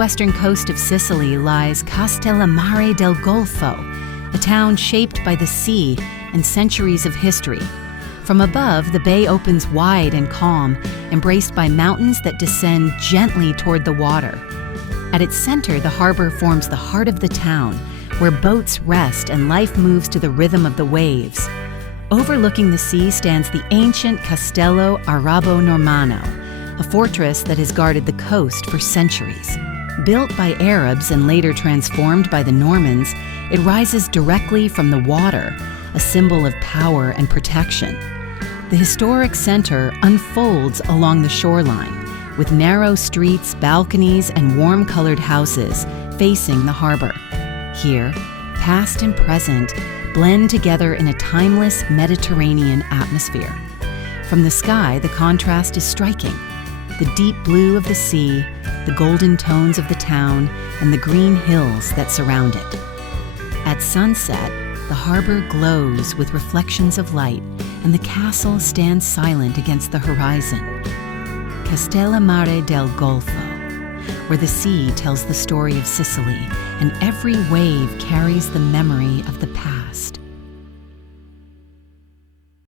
northwestern coast of Sicily lies Castellammare del Golfo, a town shaped by the sea and centuries of history. From above, the bay opens wide and calm, embraced by mountains that descend gently toward the water. At its center, the harbor forms the heart of the town, where boats rest and life moves to the rhythm of the waves. Overlooking the sea stands the ancient Castello Arabo-Normanno, a fortress that has guarded the coast for centuries. Built by Arabs and later transformed by the Normans, it rises directly from the water, a symbol of power and protection. The historic center unfolds along the shoreline, with narrow streets, balconies, and warm-colored houses facing the harbor. Here, past and present blend together in a timeless Mediterranean atmosphere. From the sky, the contrast is striking. The deep blue of the sea, the golden tones of the town, and the green hills that surround it. At sunset, the harbor glows with reflections of light, and the castle stands silent against the horizon. Castellammare del Golfo, where the sea tells the story of Sicily, and every wave carries the memory of the past.